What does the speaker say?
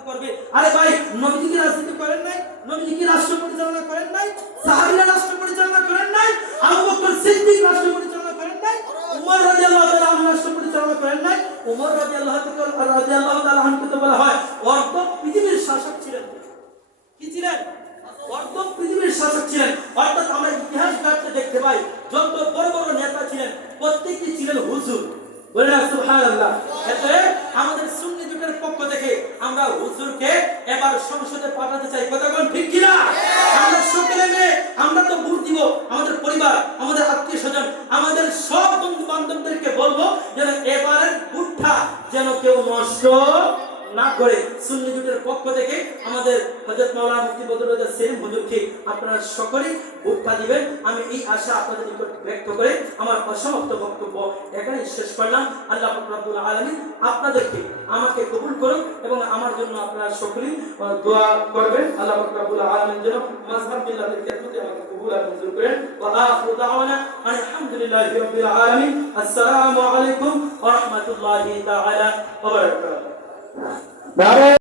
রাজনীতি করবে। আরে ভাই, নবীজি কি রাজনীতি করেন নাই? নবীজি কি রাষ্ট্র পরিচালনা করেন নাই? সাহাবীরা রাষ্ট্র পরিচালনা করেন নাই? আবু বকর সিদ্দিক রাষ্ট্র পরিচালনা করেন নাই? উমর রাদিয়াল্লাহু তাআলা আনহু রাষ্ট্র পরিচালনা করেন নাই? উমর রাদিয়াল্লাহু তাআলা রাদিয়াল্লাহু তাআলা আনহুকে তো বলা হয়, অর্ধ পৃথিবীর শাসক ছিলেন। কি ছিলেন? অর্ধ পৃথিবীর শাসক ছিলেন। অর্থাৎ আমরা ইতিহাস ঘাটতে দেখতে পাই, যত বড় বড় নেতা ছিলেন প্রত্যেকটি ছিলেন হুজুর। বলে না, সুবহানাল্লাহ। এতে আমাদের সুন্নি জোটের পক্ষ থেকে আমরা হুজুরকে এবার সংসদে পাঠাতে চাই। কথা কোন ঠিক কিনা? আমরা সকলে মিলে, আমরা তো ভোট দিব। আমাদের পরিবার, আমাদের আত্মীয় স্বজন আমাদের সব বন্ধু বান্ধবদেরকে বলব যেন এবারের ভোটটা যেন কেউ নষ্ট না করে সুন্নি জোটের পক্ষ থেকে আমাদের হযরত মাওলানা মুফতি বদরুদ্দোজা সেলিম হুজুরকে আপনারা সকলেই ভোটটা দিবেন। আমি এই আশা আপনাদের নিকট ব্যক্ত করে আমার অসমাপ্ত বক্তব্য এখানেই শেষ করলাম। আল্লাহ পাক রব্বুল আলামিন আপনাদেরকে আমাকে কবুল করুন এবং আমার জন্য আপনারা সকলেই দোয়া করবেন। আল্লাহ আলামিন যেন মাযহাব মিল্লাতের ক্ষেত্রে আমাকে কবুল আর মঞ্জুর করেন। ওয়া আখিরু দাওয়ানা আলহামদুলিল্লাহি রাব্বিল আলামিন। আসসালামু আলাইকুম ওয়া রাহমাতুল্লাহি তাআলা ওয়া বারাকাতুহু। நாராயண